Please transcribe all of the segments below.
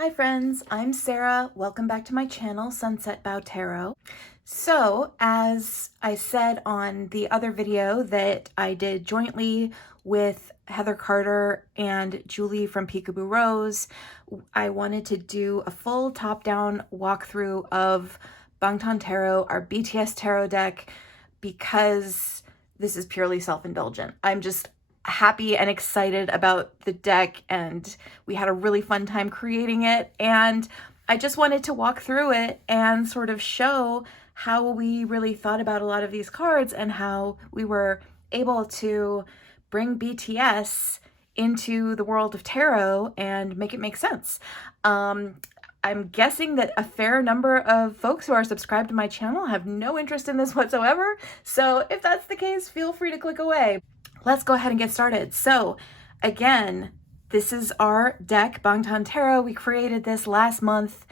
Hi friends, I'm Sarah. Welcome back to my channel, Sunset Bow Tarot. So, as I said on the other video that I did jointly with Heather Carter and Julie from Peekaboo Rose, I wanted to do a full top-down walkthrough of Bangtan Tarot, our BTS tarot deck, because this is purely self-indulgent. I'm just happy and excited about the deck, and we had a really fun time creating it, and I just wanted to walk through it and sort of show how we really thought about a lot of these cards and how we were able to bring BTS into the world of tarot and make it make sense. I'm guessing that a fair number of folks who are subscribed to my channel have no interest in this whatsoever, so if that's the case, feel free to click away. Let's go ahead and get started. So again, this is our deck, Bangtan Tarot. We created this last month,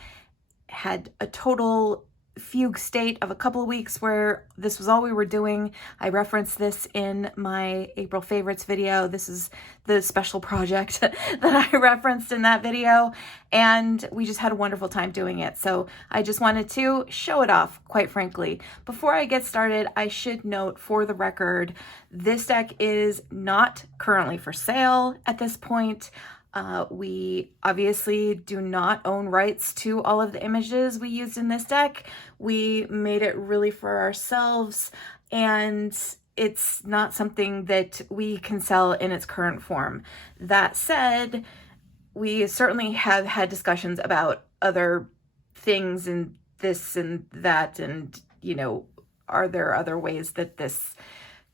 had a total fugue state of a couple of weeks where this was all we were doing. I referenced this in my April favorites video. This is the special project that I referenced in that video, and we just had a wonderful time doing it. So I just wanted to show it off, quite frankly. Before I get started, I should note for the record, this deck is not currently for sale at this point. We obviously do not own rights to all of the images we used in this deck. We made it really for ourselves, and it's not something that we can sell in its current form. That said, we certainly have had discussions about other things and this and that, and, you know, are there other ways that this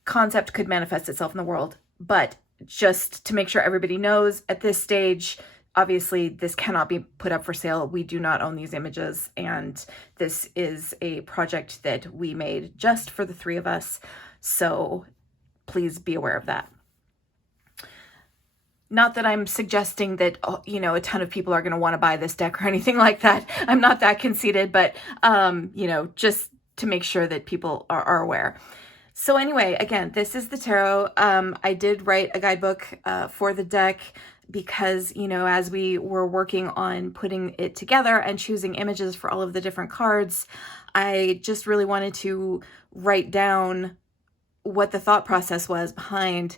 concept could manifest itself in the world? But just to make sure everybody knows, at this stage, obviously this cannot be put up for sale. We do not own these images, and this is a project that we made just for the three of us, so please be aware of that. Not that I'm suggesting that, you know, a ton of people are going to want to buy this deck or anything like that. I'm not that conceited, but, you know, just to make sure that people are aware. So anyway, again, this is the tarot. I did write a guidebook for the deck because, you know, as we were working on putting it together and choosing images for all of the different cards, I just really wanted to write down what the thought process was behind,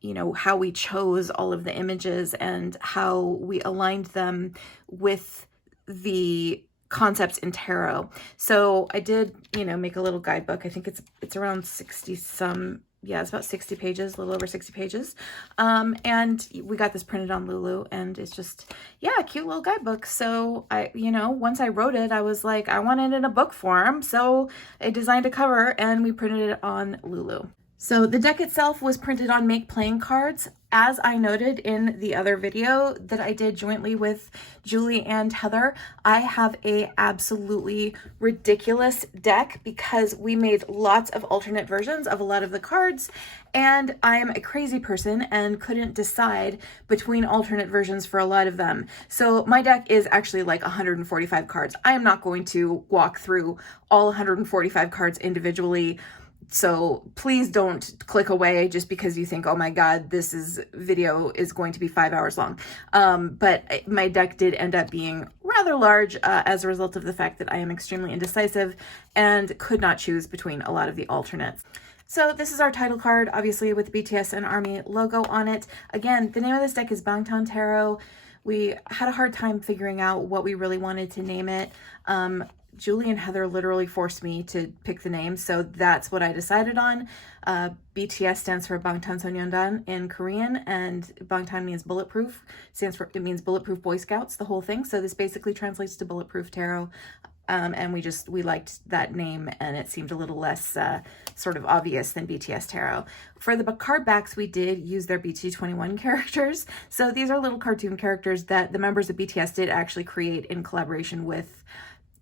you know, how we chose all of the images and how we aligned them with the concepts in tarot. So I did, you know, make a little guidebook. I think it's around 60 some, yeah, it's about 60 pages, a little over 60 pages. And we got this printed on Lulu, and it's just, yeah, a cute little guidebook. So I, you know, once I wrote it, I was like, I want it in a book form. So I designed a cover and we printed it on Lulu. So the deck itself was printed on Make playing cards. As I noted in the other video that I did jointly with Julie and Heather, I have a absolutely ridiculous deck because we made lots of alternate versions of a lot of the cards, and I am a crazy person and couldn't decide between alternate versions for a lot of them. So my deck is actually like 145 cards. I am not going to walk through all 145 cards individually. So please don't click away just because you think, oh my God, video is going to be 5 hours long. But my deck did end up being rather large as a result of the fact that I am extremely indecisive and could not choose between a lot of the alternates. So this is our title card, obviously with the BTS and ARMY logo on it. Again, the name of this deck is Bangtan Tarot. We had a hard time figuring out what we really wanted to name it. Julie and Heather literally forced me to pick the name, so that's what I decided on. BTS stands for Bangtan Sonyeondan in Korean, and Bangtan means bulletproof. It means Bulletproof Boy Scouts, the whole thing. So this basically translates to Bulletproof Tarot. And we liked that name, and it seemed a little less sort of obvious than BTS Tarot. For the card backs, we did use their BT21 characters. So these are little cartoon characters that the members of BTS did actually create in collaboration with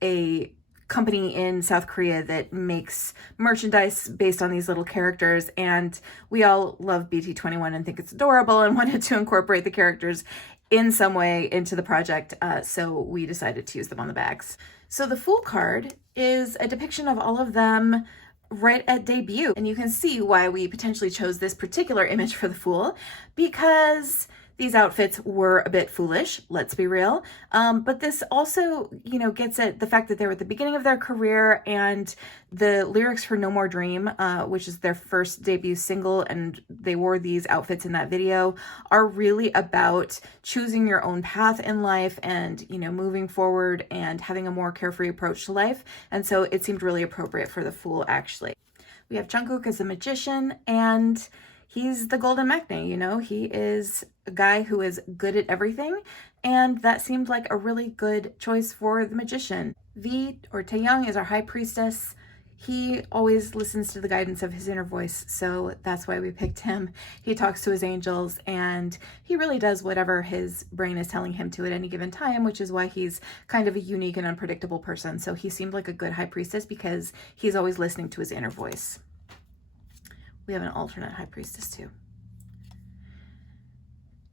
a company in South Korea that makes merchandise based on these little characters, and we all love BT21 and think it's adorable and wanted to incorporate the characters in some way into the project, so we decided to use them on the bags. So the Fool card is a depiction of all of them right at debut, and you can see why we potentially chose this particular image for the Fool, because These outfits were a bit foolish, let's be real. But this also, gets at the fact that they were at the beginning of their career, and the lyrics for No More Dream, which is their first debut single, and they wore these outfits in that video, are really about choosing your own path in life and, moving forward and having a more carefree approach to life. And so it seemed really appropriate for the Fool, actually. We have Jungkook as a magician, and he's the golden maknae, he is a guy who is good at everything, and that seemed like a really good choice for the magician. V, or Taeyang, is our high priestess. He always listens to the guidance of his inner voice, so that's why we picked him. He talks to his angels, and he really does whatever his brain is telling him to at any given time, which is why he's kind of a unique and unpredictable person. So he seemed like a good high priestess because he's always listening to his inner voice. We have an alternate high priestess too.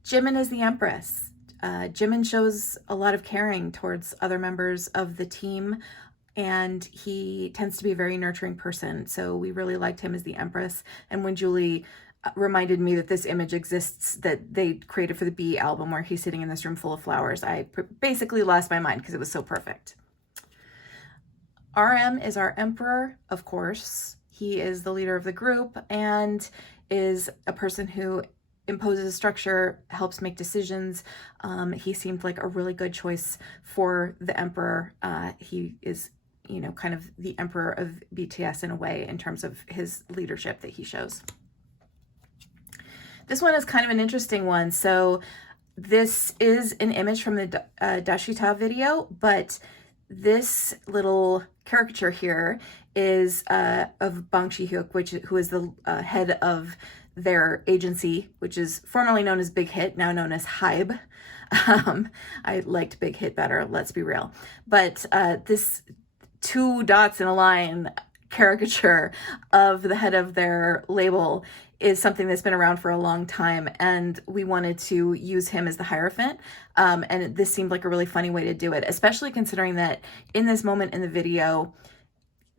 Jimin is the empress. Jimin shows a lot of caring towards other members of the team, and he tends to be a very nurturing person. So we really liked him as the empress. And when Julie reminded me that this image exists that they created for the B album where he's sitting in this room full of flowers, I basically lost my mind because it was so perfect. RM is our emperor, of course. He is the leader of the group and is a person who imposes structure, helps make decisions. He seemed like a really good choice for the emperor. He is, kind of the emperor of BTS in a way in terms of his leadership that he shows. This one is kind of an interesting one. So this is an image from the Dashita video, but this little caricature here is of Bang Chi-hyuk, who is the head of their agency, which is formerly known as Big Hit, now known as Hybe. I liked Big Hit better, let's be real. But this 2 dots in a line caricature of the head of their label is something that's been around for a long time, and we wanted to use him as the Hierophant, and this seemed like a really funny way to do it, especially considering that in this moment in the video,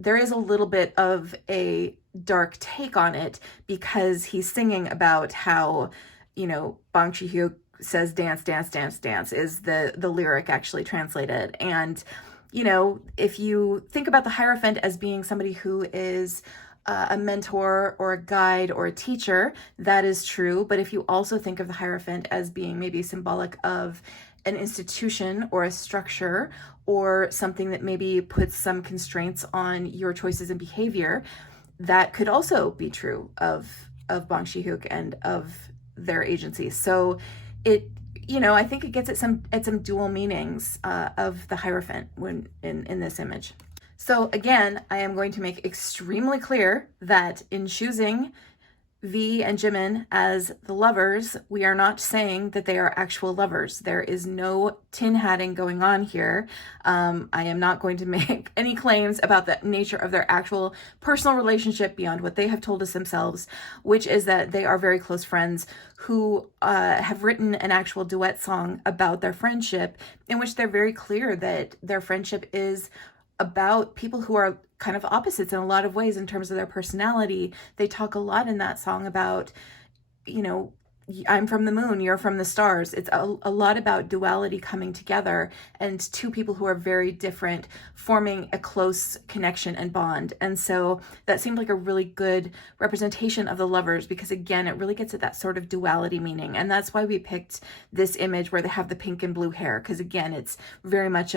there is a little bit of a dark take on it because he's singing about how, Bang Chi-hyuk says dance, dance, dance, dance is the lyric actually translated. And, if you think about the Hierophant as being somebody who is a mentor or a guide or a teacher, that is true. But if you also think of the Hierophant as being maybe symbolic of an institution or a structure or something that maybe puts some constraints on your choices and behavior, that could also be true of Bang Chi-hyuk and of their agency. So I think it gets at some dual meanings of the Hierophant when in this image. So again, I am going to make extremely clear that in choosing V and Jimin as the lovers, we are not saying that they are actual lovers. There is no tin hatting going on here. I am not going to make any claims about the nature of their actual personal relationship beyond what they have told us themselves, which is that they are very close friends who have written an actual duet song about their friendship, in which they're very clear that their friendship is about people who are kind of opposites in a lot of ways in terms of their personality. They talk a lot in that song about, I'm from the moon, you're from the stars. It's a lot about duality coming together and 2 people who are very different forming a close connection and bond. And so that seemed like a really good representation of the lovers because, again, it really gets at that sort of duality meaning. And that's why we picked this image where they have the pink and blue hair, because, again, it's very much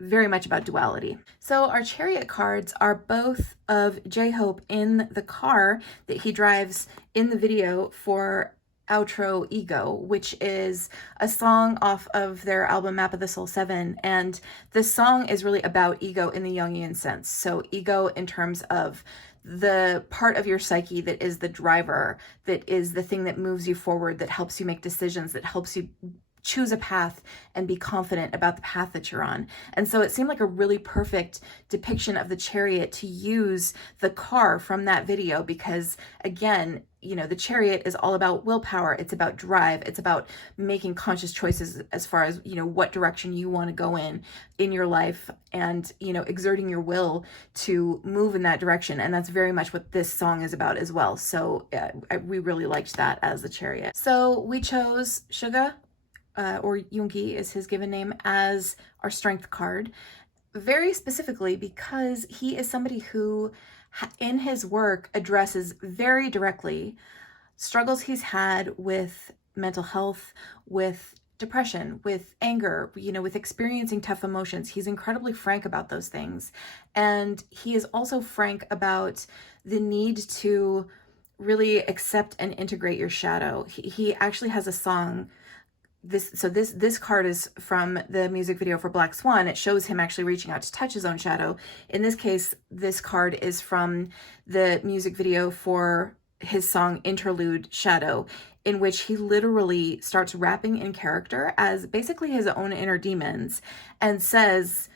very much about duality. So our Chariot cards are both of J-Hope in the car that he drives in the video for outro Ego, which is a song off of their album Map of the Soul 7. And this song is really about ego in the Jungian sense. So ego in terms of the part of your psyche that is the driver, that is the thing that moves you forward, that helps you make decisions, that helps you choose a path and be confident about the path that you're on. And so it seemed like a really perfect depiction of the Chariot to use the car from that video because, again, you know, the Chariot is all about willpower. It's about drive. It's about making conscious choices as far as, you know, what direction you want to go in your life, and, you know, exerting your will to move in that direction. And that's very much what this song is about as well. So we really liked that as the Chariot. So we chose Suga, or Yoongi is his given name, as our strength card, very specifically because he is somebody who in his work addresses very directly struggles he's had with mental health, with depression, with anger, you know, with experiencing tough emotions. He's incredibly frank about those things. And he is also frank about the need to really accept and integrate your shadow. He actually has a song. This card is from the music video for Black Swan. It shows him actually reaching out to touch his own shadow. In this case, this card is from the music video for his song Interlude Shadow, in which he literally starts rapping in character as basically his own inner demons and says,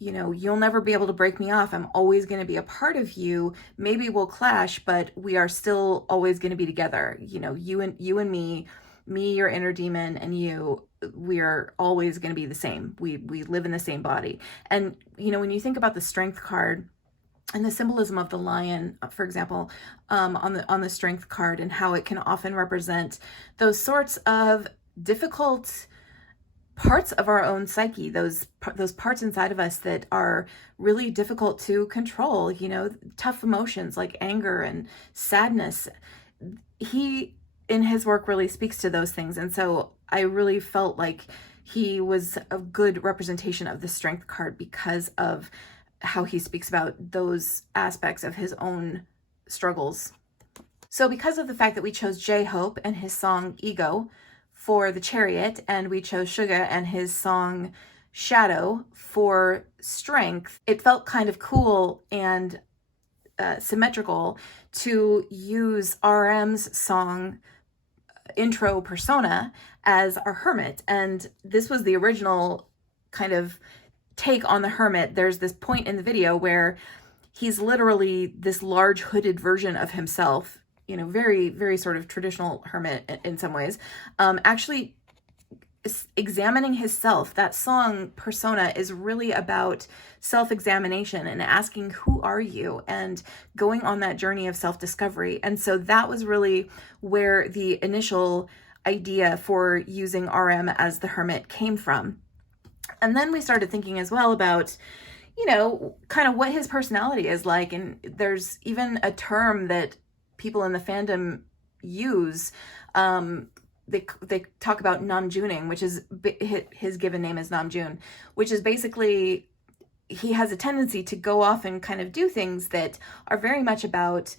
you know, you'll never be able to break me off. I'm always going to be a part of you. Maybe we'll clash, but we are still always going to be together. You know, you and me, your inner demon, and you, we are always going to be the same. We live in the same body. And, you know, when you think about the strength card and the symbolism of the lion, for example, on the strength card, and how it can often represent those sorts of difficult parts of our own psyche, those parts inside of us that are really difficult to control, you know, tough emotions like anger and sadness. He, in his work, really speaks to those things. And so I really felt like he was a good representation of the strength card because of how he speaks about those aspects of his own struggles. So because of the fact that we chose J-Hope and his song Ego for the Chariot, and we chose Suga and his song Shadow for strength, it felt kind of cool and symmetrical to use RM's song intro persona as our hermit. And this was the original kind of take on the hermit. There's this point in the video where he's literally this large hooded version of himself, you know, very, very sort of traditional hermit in some ways, actually examining his self. That song persona is really about self-examination and asking, who are you, and going on that journey of self-discovery. And so that was really where the initial idea for using RM as the hermit came from. And then we started thinking as well about, you know, kind of what his personality is like. And there's even a term that people in the fandom use. They talk about Namjooning, which is his given name is Namjoon, which is basically he has a tendency to go off and kind of do things that are very much about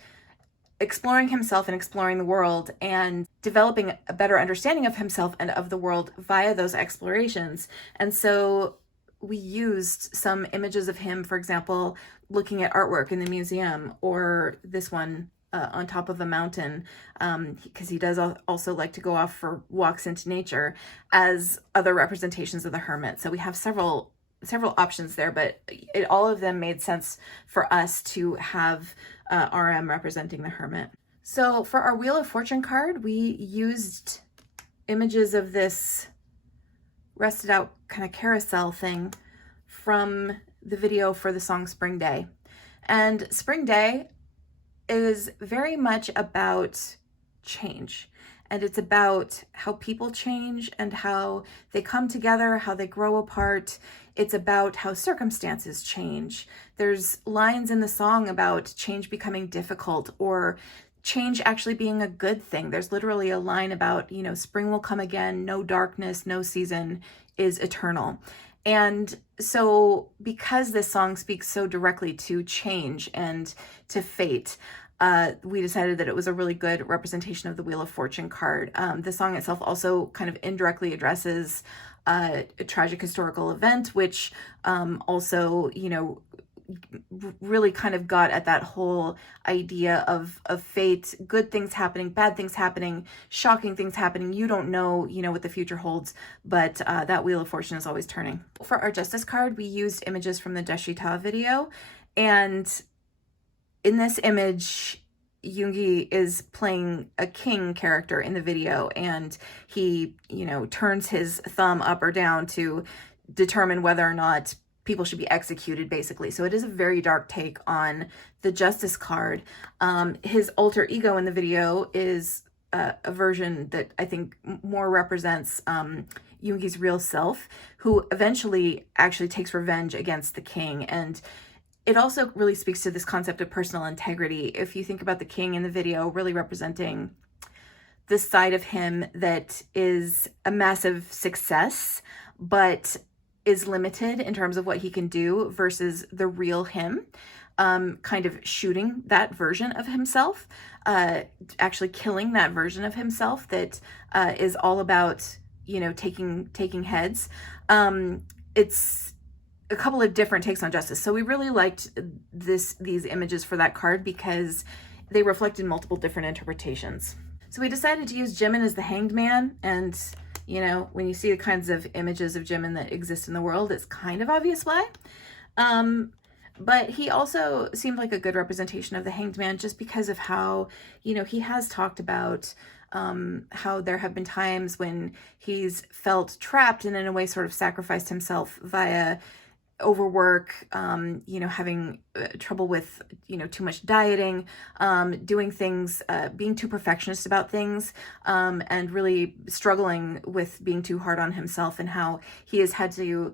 exploring himself and exploring the world and developing a better understanding of himself and of the world via those explorations. And so we used some images of him, for example, looking at artwork in the museum, or this one on top of a mountain, because he does also like to go off for walks into nature, as other representations of the hermit. So we have several options there, but all of them made sense for us to have RM representing the hermit. So for our Wheel of Fortune card, we used images of this rested out kind of carousel thing from the video for the song Spring Day. And Spring Day is very much about change, and it's about how people change and how they come together, how they grow apart. It's about how circumstances change. There's lines in the song about change becoming difficult, or change actually being a good thing. There's literally a line about, you know, spring will come again, no darkness, no season is eternal. And so because this song speaks so directly to change and to fate, we decided that it was a really good representation of the Wheel of Fortune card. The song itself also kind of indirectly addresses a tragic historical event, which also, you know, really kind of got at that whole idea of fate, good things happening, bad things happening, shocking things happening. You don't know, you know, what the future holds, but that Wheel of Fortune is always turning. For our Justice card, we used images from the Deshita video, and in this image, Yoongi is playing a king character in the video, and he, turns his thumb up or down to determine whether or not people should be executed, basically. So it is a very dark take on the Justice card. His alter ego in the video is a version that I think more represents Yoongi's real self, who eventually actually takes revenge against the king. And it also really speaks to this concept of personal integrity. If you think about the king in the video really representing this side of him that is a massive success, but is limited in terms of what he can do, versus the real him, kind of shooting that version of himself, actually killing that version of himself that is all about, taking heads. It's a couple of different takes on justice. So we really liked these images for that card because they reflected multiple different interpretations. So we decided to use Jimin as the Hanged Man, and when you see the kinds of images of Jimin that exist in the world, it's kind of obvious why. But he also seemed like a good representation of the Hanged Man, just because of how, he has talked about how there have been times when he's felt trapped and in a way sort of sacrificed himself via overwork, having trouble with, too much dieting, doing things, being too perfectionist about things, and really struggling with being too hard on himself, and how he has had to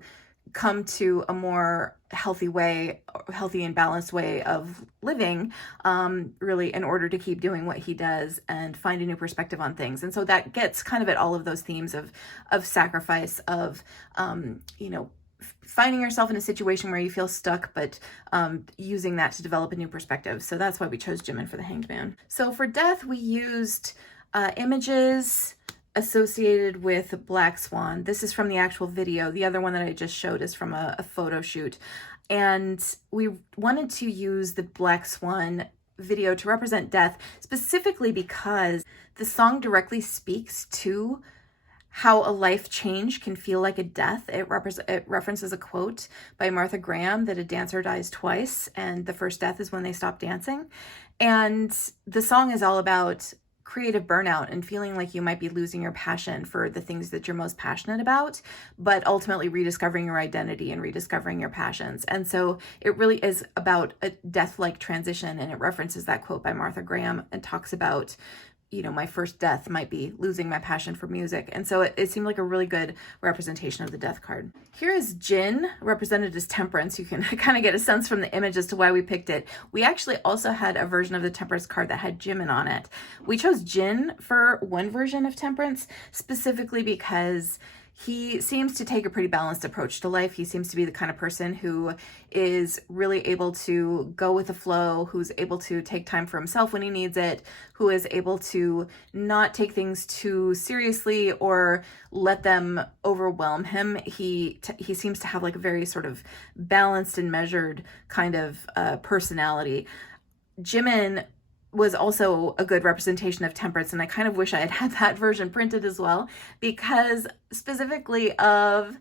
come to a more healthy and balanced way of living, really, in order to keep doing what he does and find a new perspective on things. And so that gets kind of at all of those themes of sacrifice, of, finding yourself in a situation where you feel stuck, but using that to develop a new perspective. So that's why we chose Jimin for the Hanged Man. So for death, we used images associated with Black Swan. This is from the actual video. The other one that I just showed is from a photo shoot. And we wanted to use the Black Swan video to represent death, specifically because the song directly speaks to how a life change can feel like a death. It references a quote by Martha Graham that a dancer dies twice, and the first death is when they stop dancing. And the song is all about creative burnout and feeling like you might be losing your passion for the things that you're most passionate about, but ultimately rediscovering your identity and rediscovering your passions. And so it really is about a death-like transition, and it references that quote by Martha Graham and talks about, my first death might be losing my passion for music. And so it seemed like a really good representation of the death card. Here is Jin, represented as Temperance. You can kind of get a sense from the image as to why we picked it. We actually also had a version of the Temperance card that had Jimin on it. We chose Jin for one version of Temperance, specifically because he seems to take a pretty balanced approach to life. He seems to be the kind of person who is really able to go with the flow, who's able to take time for himself when he needs it, who is able to not take things too seriously or let them overwhelm him. He seems to have like a very sort of balanced and measured kind of personality. Jimin was also a good representation of Temperance, and I kind of wish I had had that version printed as well, because specifically of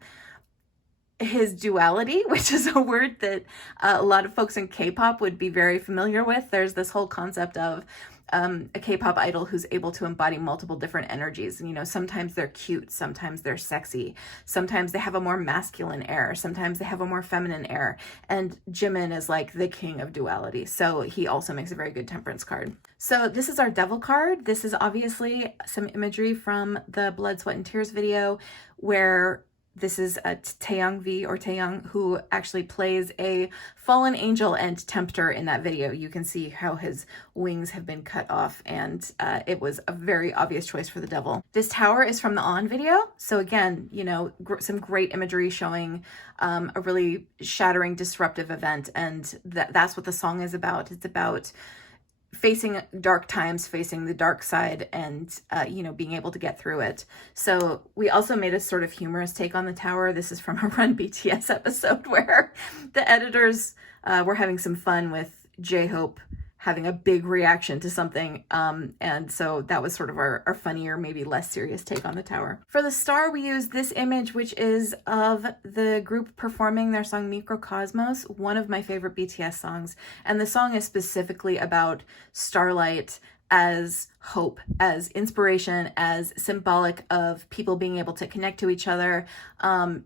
his duality, which is a word that a lot of folks in K-pop would be very familiar with. There's this whole concept of a K-pop idol who's able to embody multiple different energies. And, sometimes they're cute, sometimes they're sexy, sometimes they have a more masculine air, sometimes they have a more feminine air. And Jimin is like the king of duality. So he also makes a very good Temperance card. So this is our Devil card. This is obviously some imagery from the Blood, Sweat, and Tears video, where this is a Taeyang V, or Taeyang, who actually plays a fallen angel and tempter in that video. You can see how his wings have been cut off, and it was a very obvious choice for the devil. This tower is from the On video. So again, some great imagery showing a really shattering, disruptive event. And that's what the song is about. It's about facing dark times, facing the dark side, and, being able to get through it. So we also made a sort of humorous take on the tower. This is from a Run BTS episode where the editors were having some fun with J-Hope having a big reaction to something. And so that was sort of our funnier, maybe less serious take on the tower. For the star, we used this image, which is of the group performing their song Microcosmos, one of my favorite BTS songs. And the song is specifically about starlight as hope, as inspiration, as symbolic of people being able to connect to each other.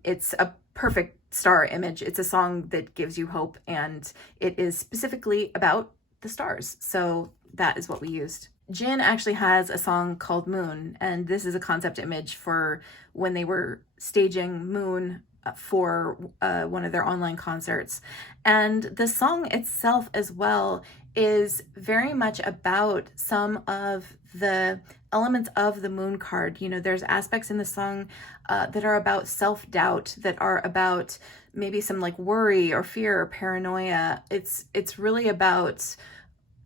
It's a perfect star image. It's a song that gives you hope, and it is specifically about the stars. So that is what we used. Jin actually has a song called Moon, and this is a concept image for when they were staging Moon for one of their online concerts. And the song itself as well is very much about some of the elements of the Moon card. You know, there's aspects in the song that are about self-doubt, that are about maybe some like worry or fear or paranoia. It's really about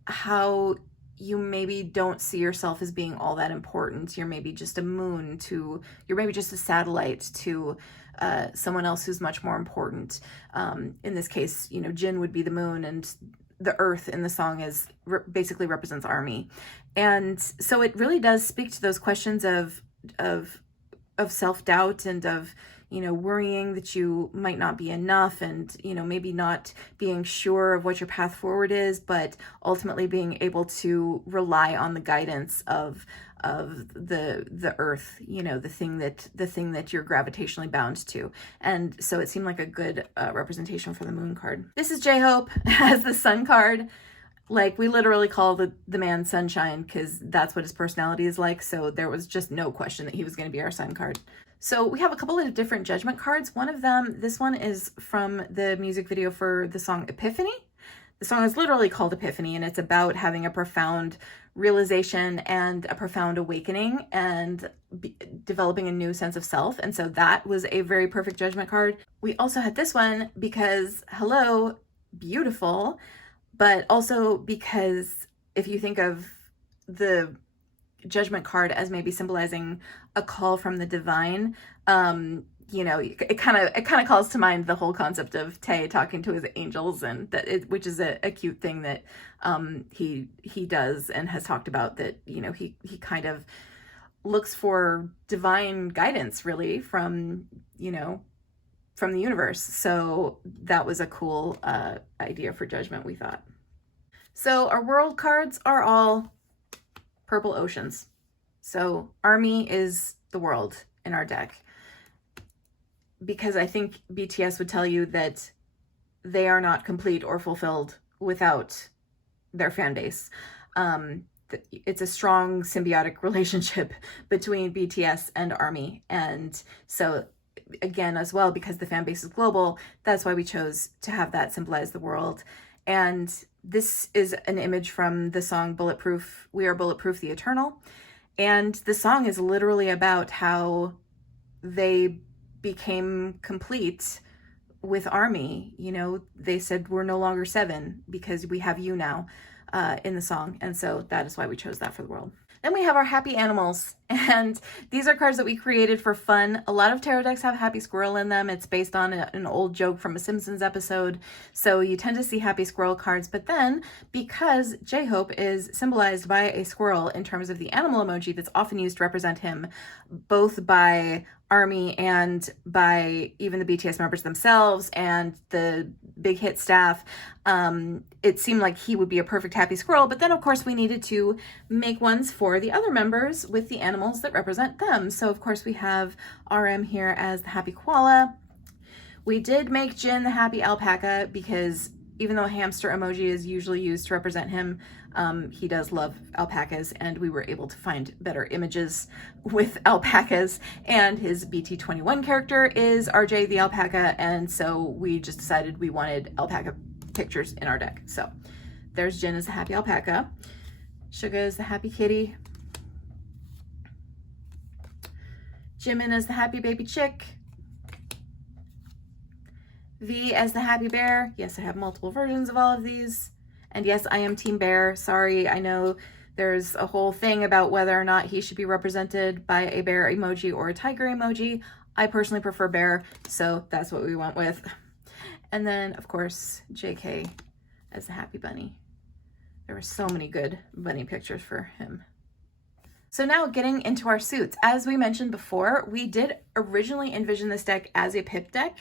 how you maybe don't see yourself as being all that important. You're maybe just a moon to, you're maybe just a satellite to someone else who's much more important. In this case, you know, Jin would be the moon, and the earth in the song is basically represents army. And so it really does speak to those questions of self-doubt and of, you know, worrying that you might not be enough, and, you know, maybe not being sure of what your path forward is, but ultimately being able to rely on the guidance of the earth, you know, the thing that you're gravitationally bound to. And so it seemed like a good representation for the moon card. This is J-Hope as the sun card. Like, we literally call the man Sunshine because that's what his personality is like. So there was just no question that he was going to be our sun card. So we have a couple of different judgment cards. One of them, this one is from the music video for the song Epiphany. The song is literally called Epiphany, and it's about having a profound realization and a profound awakening and developing a new sense of self. And so that was a very perfect judgment card. We also had this one because, hello, beautiful, but also because if you think of the judgment card as maybe symbolizing a call from the divine, you know, it kind of calls to mind the whole concept of Tae talking to his angels, and which is a cute thing that he does and has talked about, that, you know, he kind of looks for divine guidance really from, you know, from the universe. So that was a cool idea for judgment, we thought. So our world cards are all purple oceans. So army is the world in our deck, because I think BTS would tell you that they are not complete or fulfilled without their fan base. It's a strong symbiotic relationship between BTS and ARMY. And so again, as well, because the fan base is global, that's why we chose to have that symbolize the world. And this is an image from the song Bulletproof, We Are Bulletproof, the Eternal. And the song is literally about how they became complete with ARMY. You know, they said, we're no longer 7 because we have you now, in the song. And so that is why we chose that for the world. Then we have our happy animals, and these are cards that we created for fun. A lot of tarot decks have happy squirrel in them. It's based on an old joke from a Simpsons episode, so you tend to see happy squirrel cards. But then, because J-Hope is symbolized by a squirrel in terms of the animal emoji that's often used to represent him, both by ARMY and by even the BTS members themselves and the big hit staff, it seemed like he would be a perfect happy squirrel. But then, of course, we needed to make ones for the other members with the animals that represent them. So, of course, we have RM here as the happy koala. We did make Jin the happy alpaca because even though hamster emoji is usually used to represent him, he does love alpacas, and we were able to find better images with alpacas. And his BT21 character is RJ the alpaca, and so we just decided we wanted alpaca pictures in our deck. So there's Jin as the happy alpaca, Suga is the happy kitty, Jimin as the happy baby chick, V as the happy bear. Yes, I have multiple versions of all of these. And yes, I am Team Bear. Sorry, I know there's a whole thing about whether or not he should be represented by a bear emoji or a tiger emoji. I personally prefer bear, so that's what we went with. And then, of course, JK as the happy bunny. There were so many good bunny pictures for him. So now getting into our suits. As we mentioned before, we did originally envision this deck as a pip deck,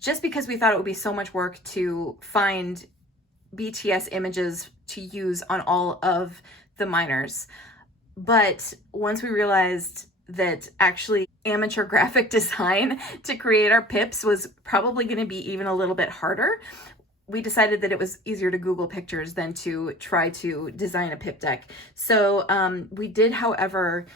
just because we thought it would be so much work to find BTS images to use on all of the minors. But once we realized that actually amateur graphic design to create our pips was probably going to be even a little bit harder, we decided that it was easier to Google pictures than to try to design a pip deck. So we did, however,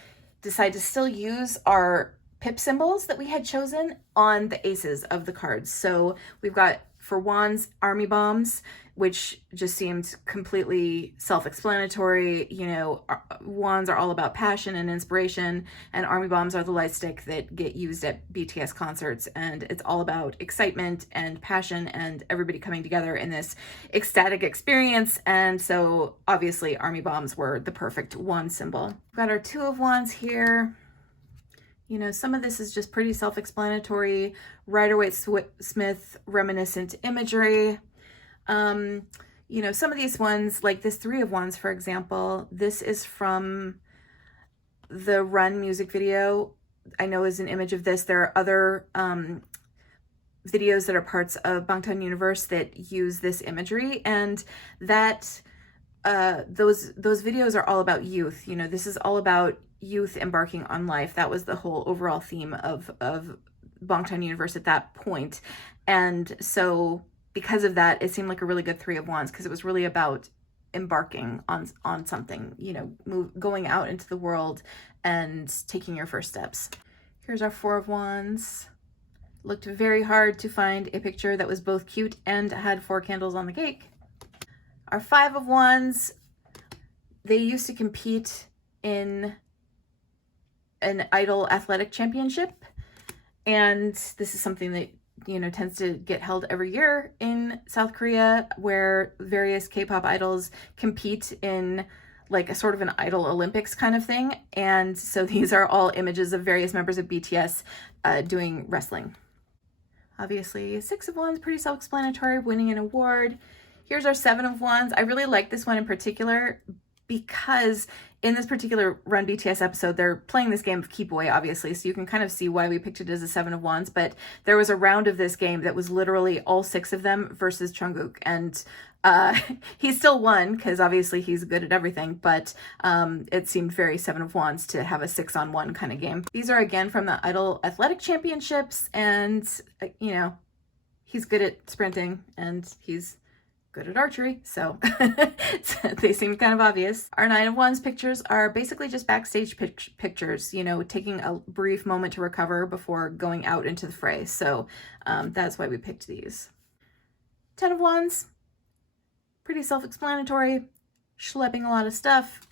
decide to still use our pip symbols that we had chosen on the aces of the cards. So we've got, for wands, army bombs, which just seemed completely self-explanatory. You know, wands are all about passion and inspiration, and army bombs are the light stick that get used at BTS concerts, and it's all about excitement and passion and everybody coming together in this ecstatic experience. And so obviously army bombs were the perfect wand symbol. We've got our two of wands here. You know, some of this is just pretty self-explanatory, Rider-Waite-Smith reminiscent imagery. You know, some of these ones, like this three of wands, for example, this is from the Run music video. I know is an image of this. There are other videos that are parts of Bangtan universe that use this imagery, and that those videos are all about youth. You know, this is all about youth embarking on life. That was the whole overall theme of Bangtan universe at that point. And so because of that, it seemed like a really good three of wands, because it was really about embarking on something, you know, going out into the world and taking your first steps. Here's our four of wands. Looked very hard to find a picture that was both cute and had 4 candles on the cake. Our five of wands, they used to compete in an idol athletic championship, and this is something that, you know, tends to get held every year in South Korea, where various K-pop idols compete in like a sort of an idol Olympics kind of thing. And so these are all images of various members of BTS doing wrestling. Obviously, 6 of wands, pretty self-explanatory, winning an award. Here's our 7 of wands. I really like this one in particular because in this particular Run BTS episode, they're playing this game of keep away, obviously, so you can kind of see why we picked it as a 7 of wands. But there was a round of this game that was literally all 6 of them versus Jungkook, and he still won because obviously he's good at everything, but it seemed very 7 of wands to have a 6-on-1 kind of game. These are again from the Idol Athletic Championships, and you know, he's good at sprinting and he's good at archery, so they seem kind of obvious. Our 9 of wands pictures are basically just backstage pictures, you know, taking a brief moment to recover before going out into the fray. So that's why we picked these. 10 of wands, pretty self-explanatory, schlepping a lot of stuff.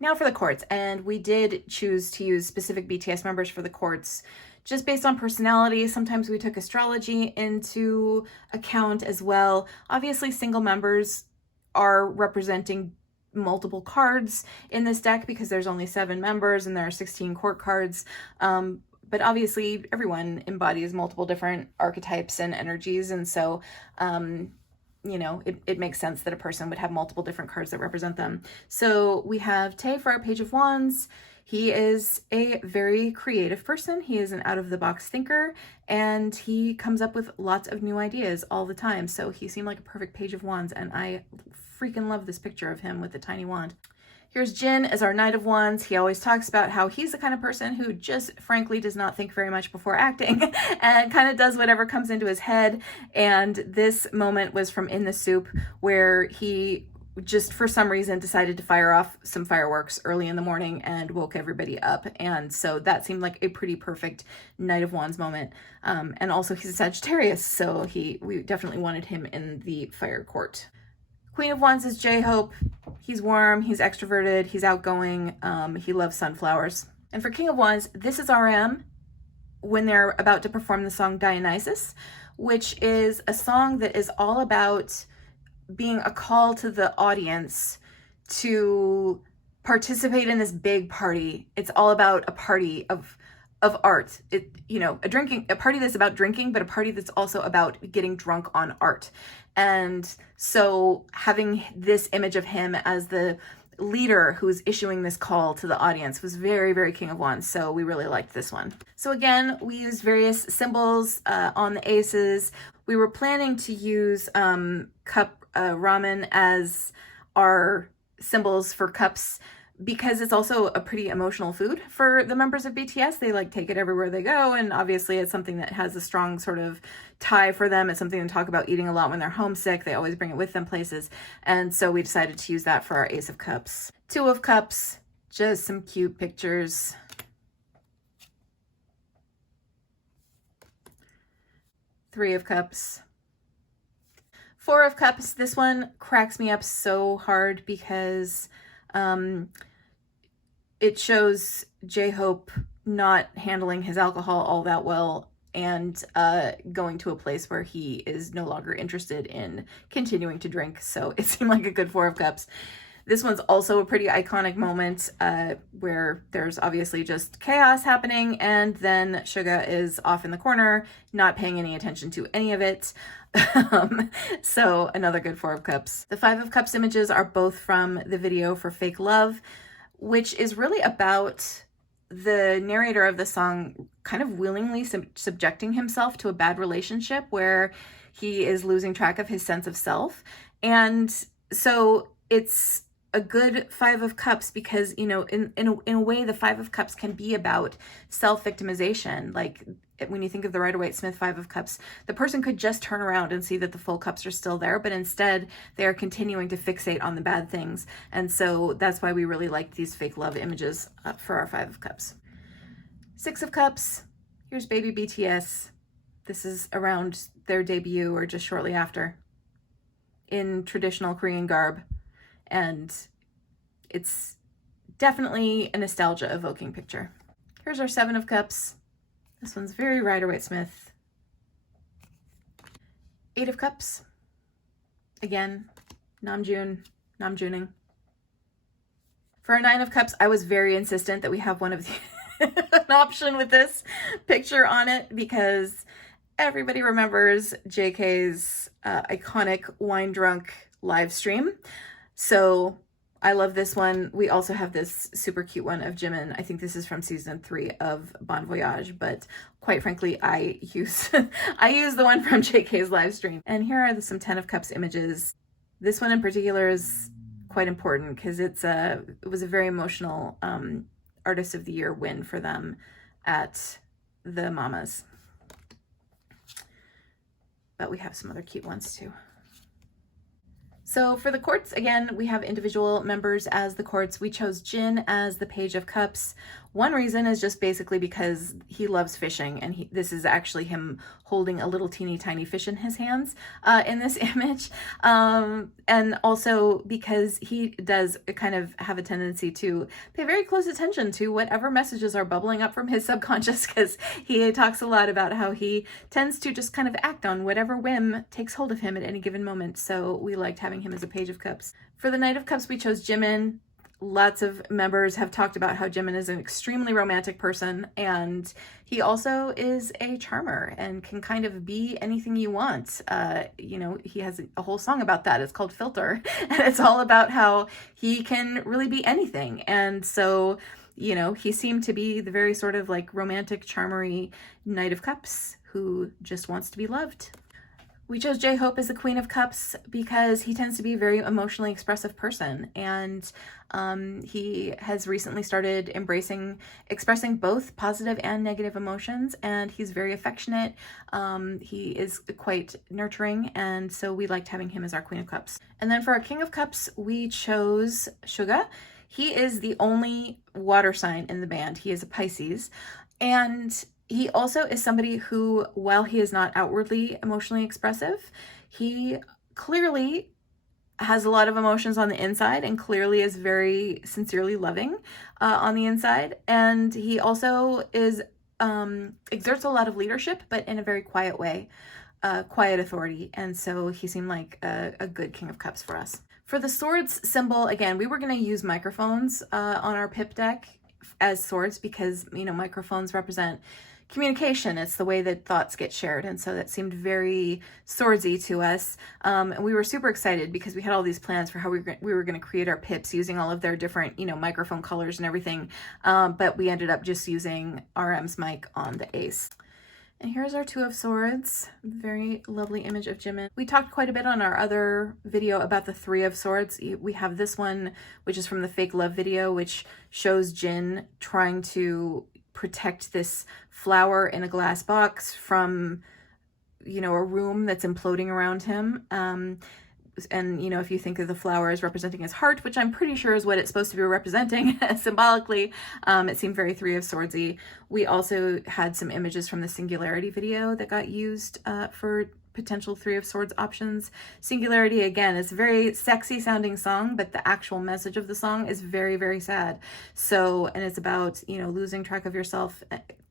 Now for the courts, and we did choose to use specific BTS members for the courts just based on personality. Sometimes we took astrology into account as well. Obviously, single members are representing multiple cards in this deck because there's only 7 members and there are 16 court cards. But obviously, everyone embodies multiple different archetypes and energies, and so you know, it makes sense that a person would have multiple different cards that represent them. So we have Tae for our Page of Wands. He is a very creative person. He is an out-of-the-box thinker, and he comes up with lots of new ideas all the time. So he seemed like a perfect Page of Wands, and I freaking love this picture of him with the tiny wand. Here's Jin as our Knight of Wands. He always talks about how he's the kind of person who just frankly does not think very much before acting and kind of does whatever comes into his head. And this moment was from In the Soup, where he just for some reason decided to fire off some fireworks early in the morning and woke everybody up. And so that seemed like a pretty perfect Knight of Wands moment. And also he's a Sagittarius, so we definitely wanted him in the fire court. Queen of Wands is J-Hope. He's warm, he's extroverted, he's outgoing, he loves sunflowers. And for King of Wands, this is RM when they're about to perform the song Dionysus, which is a song that is all about being a call to the audience to participate in this big party. It's all about a party of of art. It, you know, a party that's about drinking, but a party that's also about getting drunk on art. And so having this image of him as the leader who's issuing this call to the audience was very, very King of Wands. So we really liked this one. So again, we used various symbols on the aces. We were planning to use cup ramen as our symbols for cups, because it's also a pretty emotional food for the members of BTS. They like take it everywhere they go, and obviously it's something that has a strong sort of tie for them. It's something to talk about eating a lot when they're homesick. They always bring it with them places, and so we decided to use that for our Ace of Cups. Two of Cups, just some cute pictures. Three of Cups. Four of Cups, this one cracks me up so hard because it shows J-Hope not handling his alcohol all that well and going to a place where he is no longer interested in continuing to drink. So it seemed like a good Four of Cups. This one's also a pretty iconic moment where there's obviously just chaos happening, and then Suga is off in the corner, not paying any attention to any of it. So another good Four of Cups. The Five of Cups images are both from the video for Fake Love, which is really about the narrator of the song kind of willingly subjecting himself to a bad relationship where he is losing track of his sense of self. And so it's a good Five of Cups because, you know, in a way, the Five of Cups can be about self-victimization. Like when you think of the Rider-Waite-Smith Five of Cups, the person could just turn around and see that the full cups are still there, but instead they are continuing to fixate on the bad things. And so that's why we really liked these Fake Love images for our Five of Cups. Six of Cups, here's baby BTS. This is around their debut or just shortly after, in traditional Korean garb. And it's definitely a nostalgia evoking picture. Here's our Seven of Cups. This one's very Rider-Waite-Smith. Eight of Cups. Again, Namjooning. For our Nine of Cups, I was very insistent that we have one of the an option with this picture on it because everybody remembers JK's iconic wine drunk live stream. So I love this one. We also have this super cute one of Jimin. I think this is from season 3 of Bon Voyage, but quite frankly, I use the one from JK's live stream. And here are some 10 of Cups images. This one in particular is quite important because it was a very emotional Artist of the Year win for them at the Mamas. But we have some other cute ones too. So for the courts, again, we have individual members as the courts. We chose Jin as the Page of Cups. One reason is just basically because he loves fishing, and this is actually him holding a little teeny tiny fish in his hands in this image. And also because he does kind of have a tendency to pay very close attention to whatever messages are bubbling up from his subconscious, because he talks a lot about how he tends to just kind of act on whatever whim takes hold of him at any given moment. So we liked having him as a Page of Cups. For the Knight of Cups, we chose Jimin. Lots of members have talked about how Jimin is an extremely romantic person, and he also is a charmer and can kind of be anything you want. You know, he has a whole song about that. It's called Filter, and it's all about how he can really be anything. And so, you know, he seemed to be the very sort of like romantic, charmery Knight of Cups who just wants to be loved. We chose J-Hope as the Queen of Cups because he tends to be a very emotionally expressive person, and he has recently started expressing both positive and negative emotions, and he's very affectionate. He is quite nurturing, and so we liked having him as our Queen of Cups. And then for our King of Cups, we chose Suga. He is the only water sign in the band. He is a Pisces, and he also is somebody who, while he is not outwardly emotionally expressive, he clearly has a lot of emotions on the inside and clearly is very sincerely loving on the inside. And he also is exerts a lot of leadership, but in a very quiet way, quiet authority. And so he seemed like a good King of Cups for us. For the swords symbol, again, we were going to use microphones on our pip deck as swords because, you know, microphones represent communication. It's the way that thoughts get shared. And so that seemed very swordsy to us. And we were super excited because we had all these plans for how we were going to create our pips using all of their different, you know, microphone colors and everything. But we ended up just using RM's mic on the Ace. And here's our Two of Swords, very lovely image of Jimin. We talked quite a bit on our other video about the Three of Swords. We have this one, which is from the Fake Love video, which shows Jin trying to protect this flower in a glass box from, you know, a room that's imploding around him. And, you know, if you think of the flower as representing his heart, which I'm pretty sure is what it's supposed to be representing symbolically, it seemed very Three of Swordsy. We also had some images from the Singularity video that got used for potential Three of Swords options. Singularity, again, is a very sexy sounding song, but the actual message of the song is very, very sad. So, and it's about, you know, losing track of yourself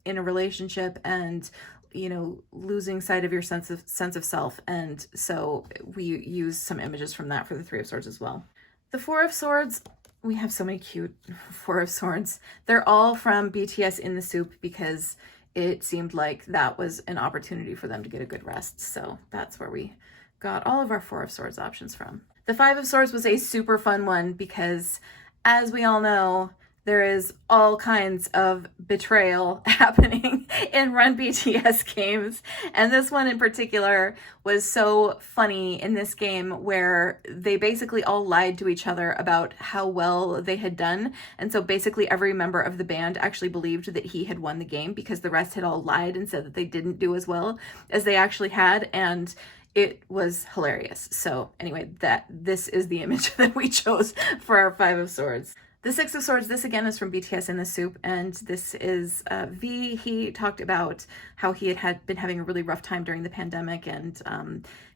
in a relationship and, you know, losing sight of your sense of self. And so we use some images from that for the Three of Swords as well. The Four of Swords, we have so many cute Four of Swords. They're all from BTS in the Soup because it seemed like that was an opportunity for them to get a good rest. So that's where we got all of our Four of Swords options from. The Five of Swords was a super fun one because, as we all know, there is all kinds of betrayal happening in Run BTS games. And this one in particular was so funny in this game where they basically all lied to each other about how well they had done. And so basically every member of the band actually believed that he had won the game because the rest had all lied and said that they didn't do as well as they actually had. And it was hilarious. So anyway, this is the image that we chose for our Five of Swords. The Six of Swords, this again is from BTS in the Soup, and this is V. He talked about how he had been having a really rough time during the pandemic, and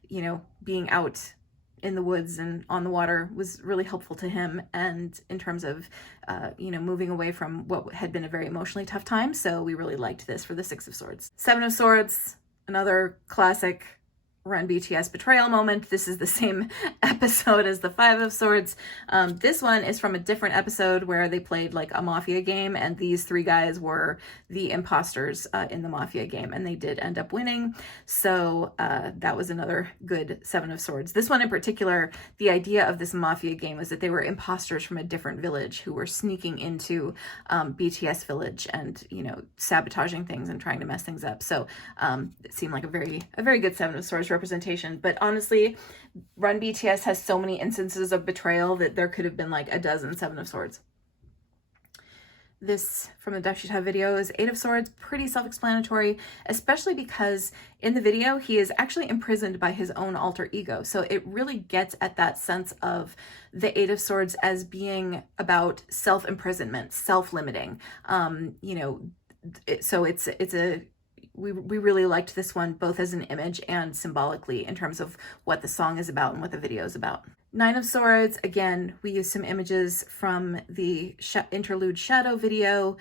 you know, being out in the woods and on the water was really helpful to him, and in terms of you know, moving away from what had been a very emotionally tough time. So we really liked this for the Six of Swords. Seven of Swords, another classic Run BTS betrayal moment. This is the same episode as the Five of Swords. This one is from a different episode where they played like a mafia game, and these three guys were the imposters in the mafia game, and they did end up winning. So that was another good Seven of Swords. This one in particular, the idea of this mafia game was that they were imposters from a different village who were sneaking into BTS village and, you know, sabotaging things and trying to mess things up. So it seemed like a very good Seven of Swords representation. But honestly, Run BTS has so many instances of betrayal that there could have been like a dozen Seven of Swords. This from the Dashita video is Eight of Swords, pretty self-explanatory, especially because in the video he is actually imprisoned by his own alter ego. So it really gets at that sense of the Eight of Swords as being about self-imprisonment, self-limiting. You know, so it's a we really liked this one both as an image and symbolically in terms of what the song is about and what the video is about. Nine of Swords, again, we used some images from the interlude Shadow video.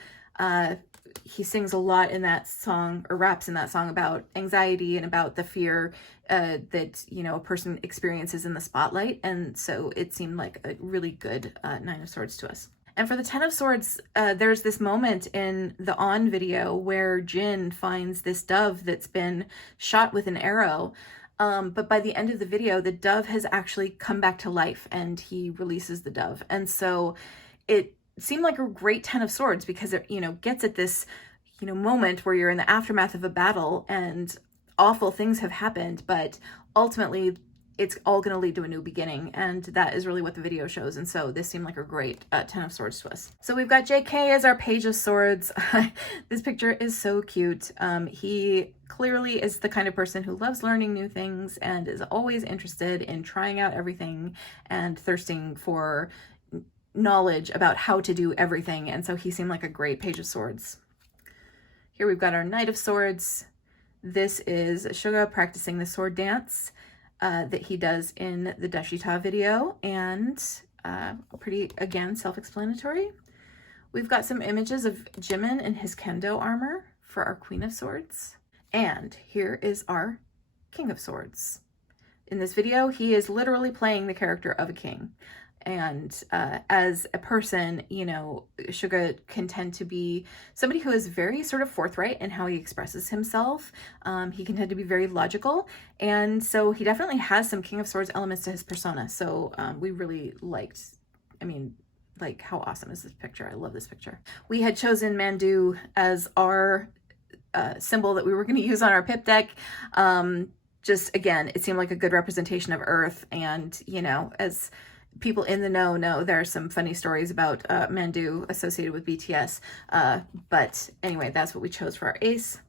He sings a lot in that song, or raps in that song, about anxiety and about the fear that, you know, a person experiences in the spotlight. And so it seemed like a really good Nine of Swords to us. And for the Ten of Swords, there's this moment in the On video where Jin finds this dove that's been shot with an arrow. But by the end of the video, the dove has actually come back to life and he releases the dove. And so it seemed like a great Ten of Swords because it, you know, gets at this, you know, moment where you're in the aftermath of a battle and awful things have happened, but ultimately it's all going to lead to a new beginning, and that is really what the video shows. And so this seemed like a great Ten of Swords to us. So we've got JK as our Page of Swords. This picture is so cute. He clearly is the kind of person who loves learning new things and is always interested in trying out everything and thirsting for knowledge about how to do everything. And so he seemed like a great Page of Swords. Here we've got our Knight of Swords. This is Suga practicing the sword dance that he does in the Dashita video, and pretty, again, self-explanatory. We've got some images of Jimin in his kendo armor for our Queen of Swords. And here is our King of Swords. In this video, he is literally playing the character of a king. And as a person, you know, Suga can tend to be somebody who is very sort of forthright in how he expresses himself. He can tend to be very logical. And so he definitely has some King of Swords elements to his persona. So we really liked, I mean, like, how awesome is this picture? I love this picture. We had chosen Mandu as our symbol that we were going to use on our pip deck. Just, again, it seemed like a good representation of Earth. And, you know, as people in the know, there are some funny stories about Mandu associated with BTS. But anyway, that's what we chose for our ace.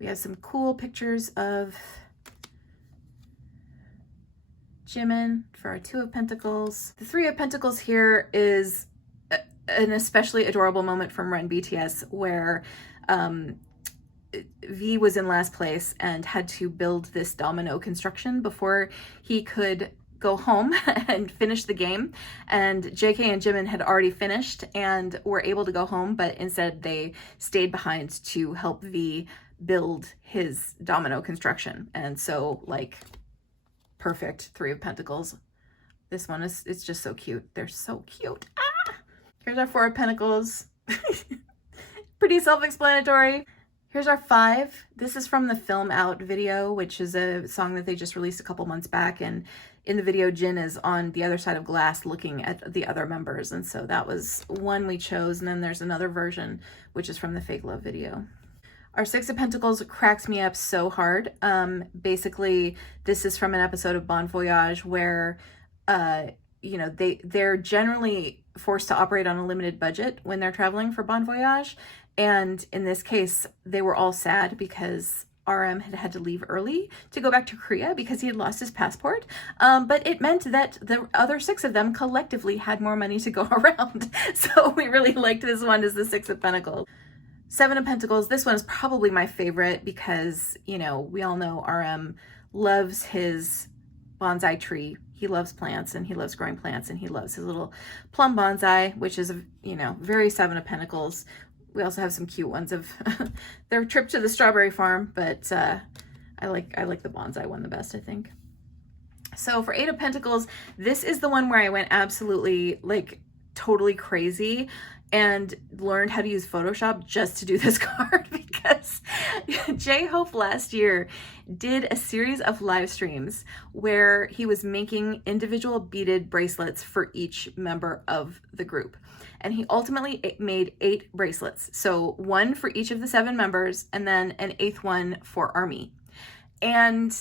We have some cool pictures of Jimin for our 2 of Pentacles. The 3 of Pentacles here is an especially adorable moment from Run BTS where V was in last place and had to build this domino construction before he could go home and finish the game. And JK and Jimin had already finished and were able to go home, but instead they stayed behind to help V build his domino construction. And so, like, perfect 3 of Pentacles. This one is, it's just so cute. They're so cute. Ah! Here's our 4 of Pentacles. Pretty self-explanatory. Here's our 5. This is from the Film Out video, which is a song that they just released a couple months back. And in the video, Jin is on the other side of glass looking at the other members. And so that was one we chose. And then there's another version, which is from the Fake Love video. Our 6 of Pentacles cracks me up so hard. Basically, this is from an episode of Bon Voyage where, you know, they're generally forced to operate on a limited budget when they're traveling for Bon Voyage. And in this case, they were all sad because RM had to leave early to go back to Korea because he had lost his passport. But it meant that the other 6 of them collectively had more money to go around. So we really liked this one as the 6 of Pentacles. 7 of Pentacles, this one is probably my favorite because, you know, we all know RM loves his bonsai tree. He loves plants and he loves growing plants and he loves his little plum bonsai, which is, you know, very 7 of Pentacles. We also have some cute ones of their trip to the strawberry farm, but I like the bonsai one the best, I think. So for 8 of Pentacles, this is the one where I went absolutely, like, totally crazy and learned how to use Photoshop just to do this card because J-Hope last year did a series of live streams where he was making individual beaded bracelets for each member of the group. And he ultimately made 8 bracelets. So 1 for each of the 7 members and then an 8th one for Army. And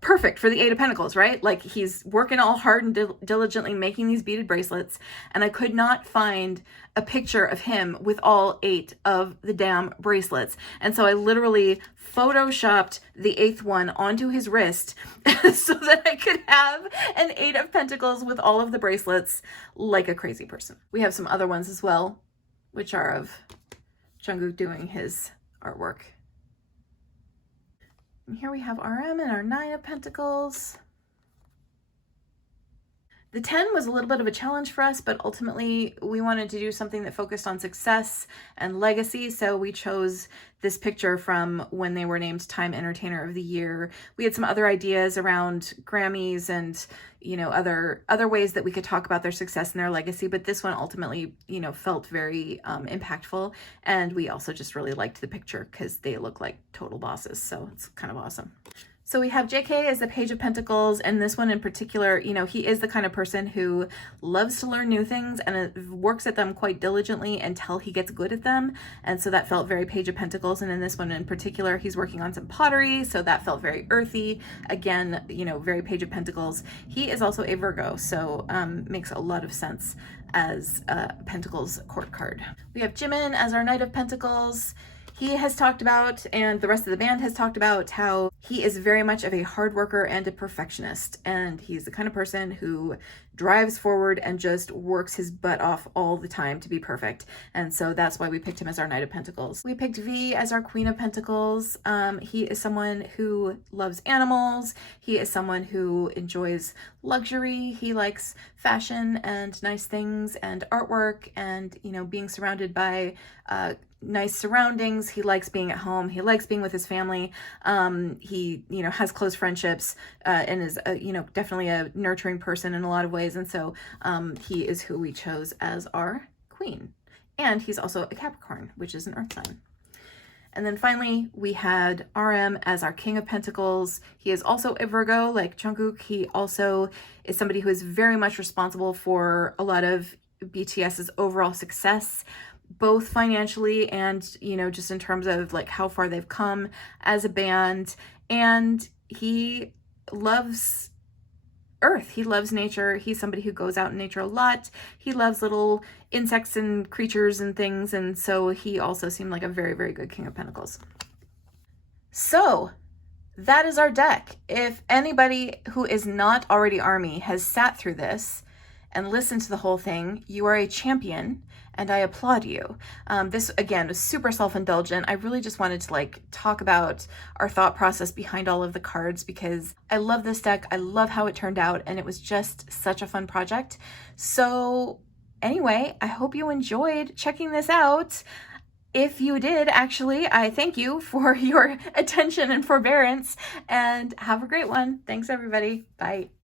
perfect for the 8 of Pentacles, right? Like, he's working all hard and diligently making these beaded bracelets. And I could not find a picture of him with all 8 of the damn bracelets. And so I literally photoshopped the 8th one onto his wrist so that I could have an 8 of Pentacles with all of the bracelets like a crazy person. We have some other ones as well, which are of Jungkook doing his artwork. And here we have RM and our 9 of Pentacles. The 10 was a little bit of a challenge for us, but ultimately we wanted to do something that focused on success and legacy. So we chose this picture from when they were named Time Entertainer of the Year. We had some other ideas around Grammys and, you know, other ways that we could talk about their success and their legacy. But this one ultimately, you know, felt very impactful. And we also just really liked the picture because they look like total bosses. So it's kind of awesome. So we have JK as the Page of Pentacles, and this one in particular, you know, he is the kind of person who loves to learn new things and works at them quite diligently until he gets good at them. And so that felt very Page of Pentacles. And in this one in particular, he's working on some pottery, so that felt very earthy. Again, you know, very Page of Pentacles. He is also a Virgo, so makes a lot of sense as a Pentacles court card. We have Jimin as our Knight of Pentacles. He has talked about, and the rest of the band has talked about, how he is very much of a hard worker and a perfectionist. And he's the kind of person who drives forward and just works his butt off all the time to be perfect. And so that's why we picked him as our Knight of Pentacles. We picked V as our Queen of Pentacles. He is someone who loves animals. He is someone who enjoys luxury. He likes fashion and nice things and artwork and, you know, being surrounded by nice surroundings. He likes being at home. He likes being with his family. He, you know, has close friendships and is, you know, definitely a nurturing person in a lot of ways. ways. And so he is who we chose as our queen. And he's also a Capricorn, which is an earth sign. And then finally, we had RM as our King of Pentacles. He is also a Virgo, like Jungkook. He also is somebody who is very much responsible for a lot of BTS's overall success, both financially and, you know, just in terms of like how far they've come as a band. And he loves Earth. He loves nature. He's somebody who goes out in nature a lot. He loves little insects and creatures and things. And so he also seemed like a very, very good King of Pentacles. So that is our deck. If anybody who is not already ARMY has sat through this and listened to the whole thing, you are a champion, and I applaud you. This, again, was super self-indulgent. I really just wanted to like talk about our thought process behind all of the cards because I love this deck. I love how it turned out, and it was just such a fun project. So anyway, I hope you enjoyed checking this out. If you did, actually, I thank you for your attention and forbearance, and have a great one. Thanks, everybody. Bye.